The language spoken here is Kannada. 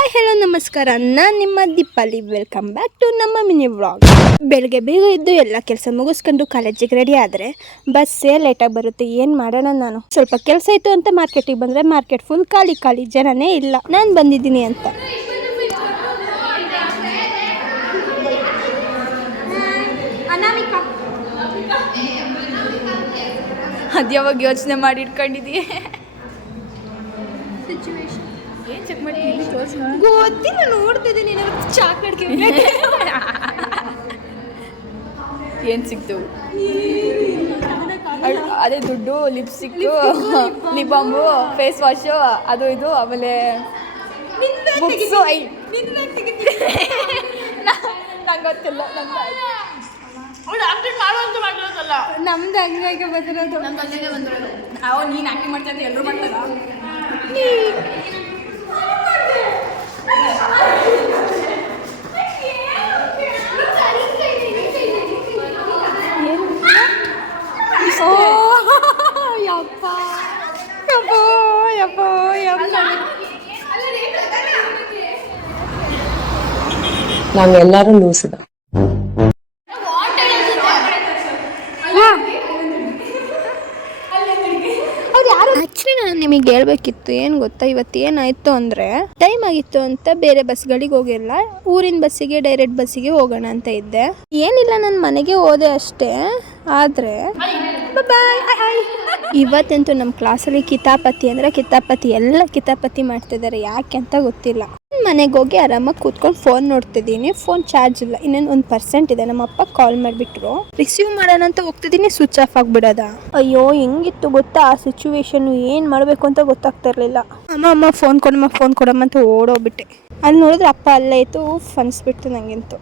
ಹಾಯ್ ಹಲೋ ನಮಸ್ಕಾರ, ನಾನು ನಿಮ್ಮ ದೀಪಾಲಿ. ವೆಲ್ಕಮ್ ಬ್ಯಾಕ್ ಟು ನಮ್ಮ ಮಿನಿ ವ್ಲಾಗ್. ಬೆಳಗ್ಗೆ ಬೇಗ ಇದ್ದು ಎಲ್ಲ ಕೆಲಸ ಮುಗಿಸ್ಕೊಂಡು ಕಾಲೇಜಿಗೆ ರೆಡಿ ಆದರೆ ಬಸ್ಸೇ ಲೇಟಾಗಿ ಬರುತ್ತೆ. ಏನು ಮಾಡೋಣ, ನಾನು ಸ್ವಲ್ಪ ಕೆಲಸ ಇತ್ತು ಅಂತ ಮಾರ್ಕೆಟಿಗೆ ಬಂದರೆ ಮಾರ್ಕೆಟ್ ಫುಲ್ ಖಾಲಿ ಖಾಲಿ, ಜನನೇ ಇಲ್ಲ. ನಾನು ಬಂದಿದ್ದೀನಿ ಅಂತ ಅದ್ಯಾವಾಗ ಯೋಚನೆ ಮಾಡಿ ಇಟ್ಕೊಂಡಿದ್ದೀಯ? ಏನು ಚೆಕ್ ಮಾಡಿ ಗೊತ್ತಿಲ್ಲ, ನೋಡ್ತಿದ್ದೀನಿ. ಚಾಕ್ಲೇಟ್ ಏನು ಸಿಕ್ತು? ಅದೇ ದುಡ್ಡು, ಲಿಪ್ಸ್ಟಿಕ್ಕು, ಲಿಪ್ ಬಾಂಬು, ಫೇಸ್ ವಾಶು, ಅದು ಇದು, ಆಮೇಲೆ ಬುಕ್ಸು. ನಂಗೆ ಗೊತ್ತಿಲ್ಲ. ನಮ್ದು ಹಂಗಾಗಿ ಬಂದಿರೋದು. ಅವು ನೀನು ಆ್ಯಕ್ಟಿಂಗ್ ಮಾಡ್ತಾ ಇದ್ದೆ, ಎಲ್ಲರೂ ಮಾಡ್ತಾರ. ನಾವೆಲ್ಲರೂ ಲೂಸಿದ. ಆ್ಯಕ್ಚುಲಿ ನಾನು ನಿಮಗೆ ಹೇಳ್ಬೇಕಿತ್ತು, ಏನು ಗೊತ್ತಾ, ಇವತ್ತು ಏನಾಯಿತು ಅಂದರೆ ಟೈಮ್ ಆಗಿತ್ತು ಅಂತ ಬೇರೆ ಬಸ್ಗಳಿಗೆ ಹೋಗಿಲ್ಲ, ಊರಿನ ಬಸ್ಸಿಗೆ ಡೈರೆಕ್ಟ್ ಬಸ್ಸಿಗೆ ಹೋಗೋಣ ಅಂತ ಇದ್ದೆ. ಏನಿಲ್ಲ, ನನ್ನ ಮನೆಗೆ ಹೋದೆ ಅಷ್ಟೇ. ಆದರೆ ಇವತ್ತಂತೂ ನಮ್ಮ ಕ್ಲಾಸಲ್ಲಿ ಕಿತಾಪತಿ ಅಂದರೆ ಕಿತಾಪತಿ, ಎಲ್ಲ ಕಿತಾಪತಿ ಮಾಡ್ತಿದ್ದಾರೆ. ಯಾಕೆ ಅಂತ ಗೊತ್ತಿಲ್ಲ. ಮನೆಗೆ ಹೋಗಿ ಆರಾಮಾಗಿ ಕೂತ್ಕೊಂಡು ಫೋನ್ ನೋಡ್ತಿದ್ದೀನಿ. ಫೋನ್ ಚಾರ್ಜ್ ಇಲ್ಲ, ಇನ್ನೇನು 1% ಇದೆ. ನಮ್ಮ ಅಪ್ಪ ಕಾಲ್ ಮಾಡಿಬಿಟ್ರು, ರಿಸೀವ್ ಮಾಡೋಣ ಅಂತ ಹೋಗ್ತಿದ್ದೀನಿ, ಸ್ವಿಚ್ ಆಫ್ ಆಗಿಬಿಡೋದ. ಅಯ್ಯೋ, ಹೆಂಗಿತ್ತು ಗೊತ್ತಾ ಆ ಸಿಚುವೇಶನ್, ಏನು ಮಾಡಬೇಕು ಅಂತ ಗೊತ್ತಾಗ್ತಾ ಇರಲಿಲ್ಲ. ಅಮ್ಮ ಫೋನ್ ಕೊಡಮ್ಮ ಅಂತ ಓಡೋಗ್ಬಿಟ್ಟೆ. ಅಲ್ಲಿ ನೋಡಿದ್ರೆ ಅಪ್ಪ ಅಲ್ಲೇ ಇತ್ತು, ಫನ್ಸ್ಬಿಡ್ತು ನನಗಂತೂ.